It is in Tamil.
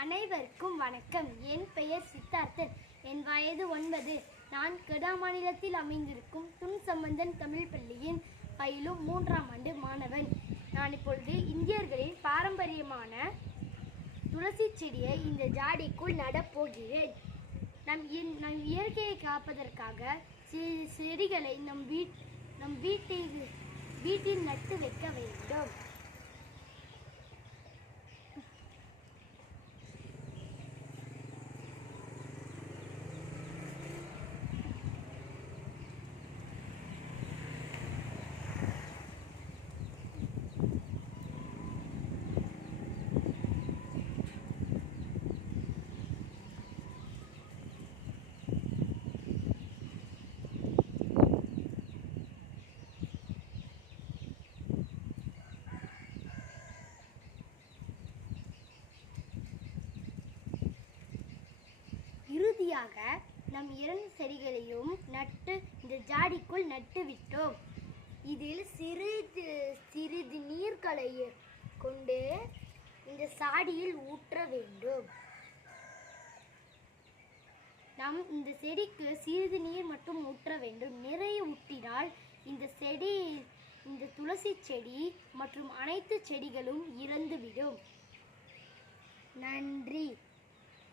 அனைவருக்கும் வணக்கம். என் பெயர் சித்தார்த்தன். என் வயது 9. நான் கெடா மாநிலத்தில் அமைந்திருக்கும் துன்சம்பந்தன் தமிழ் பள்ளியின் பயிலும் 3ஆம் ஆண்டு மாணவன். நான் இப்பொழுது இந்தியர்களின் பாரம்பரியமான துளசி செடியை இந்த ஜாடிக்குள் நடப்போகிறேன். நம் இயற்கையை காப்பதற்காக செடிகளை நம் வீட்டில் நட்டு வைக்க வேண்டும். இறுதியாக நம் 2 செடிகளையும் நட்டு இந்த ஜாடிக்குள் நட்டு விட்டோம். இதில் சிறிது நீர்களை கொண்டு இந்த சாடியில் ஊற்ற வேண்டும். நாம் இந்த செடிக்கு சிறிது நீர் மட்டும் ஊற்ற வேண்டும். நிறைய ஊற்றினால் இந்த துளசி செடி மற்றும் அனைத்து செடிகளும் இறந்துவிடும். நன்றி.